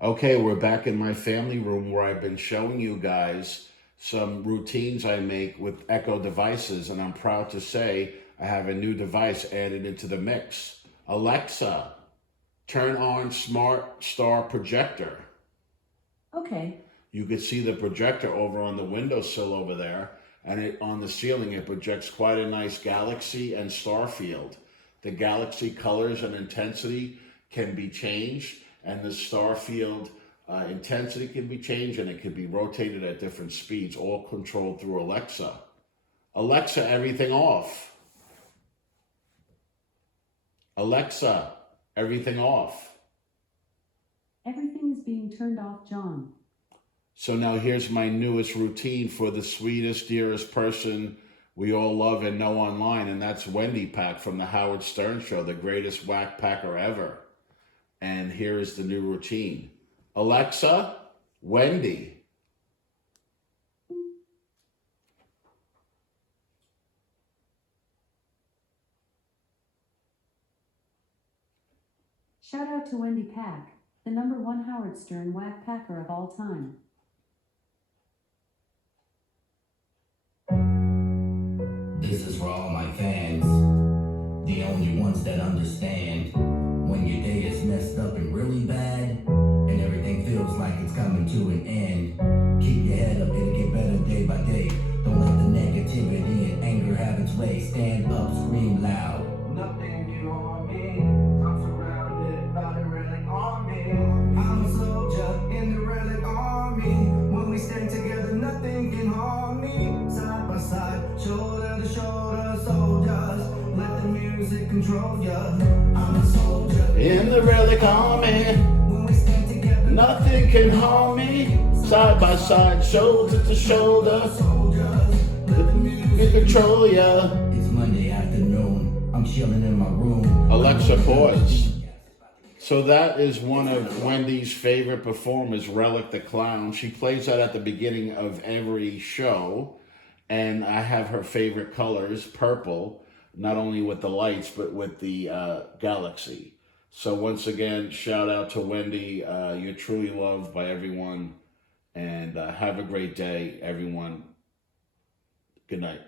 Okay, we're back in my family room where I've been showing you guys some routines I make with Echo devices, and I'm proud to say I have a new device added into the mix. Alexa, turn on Smart Star Projector. Okay. You can see the projector over on the windowsill over there, and on the ceiling it projects quite a nice galaxy and star field. The galaxy colors and intensity can be changed, and the star field intensity can be changed, and it can be rotated at different speeds, all controlled through Alexa. Alexa, everything off. Alexa, everything off. Everything is being turned off, John. So now here's my newest routine for the sweetest, dearest person we all love and know online, and that's Wendy Pack from the Howard Stern Show, the greatest whack packer ever. And here is the new routine. Alexa, Wendy. Shout out to Wendy Pack, the #1 Howard Stern whack packer of all time. This is for all my fans, the only ones that understand. When your day is messed up and really bad, and everything feels like it's coming to an end, keep your head up, it'll get better day by day. Don't let the negativity and anger have its way. Stand up, scream loud. Nothing can harm me. I'm surrounded by the relic army. I'm a soldier in the relic army. When we stand together, nothing can harm me. Side by side, shoulder to shoulder, soldiers. Let the music control ya. I'm a soldier In the relic army, when we stand together. nothing can harm me. Side by side, shoulder to shoulder, Let the music control ya. It's Monday afternoon. I'm chilling in my room. Alexa, pause. So that is one of Wendy's favorite performers, Relic the Clown. She plays that at the beginning of every show. And I have her favorite colors, purple, not only with the lights, but with the galaxy. So once again, shout out to Wendy. You're truly loved by everyone. And have a great day, everyone. Good night.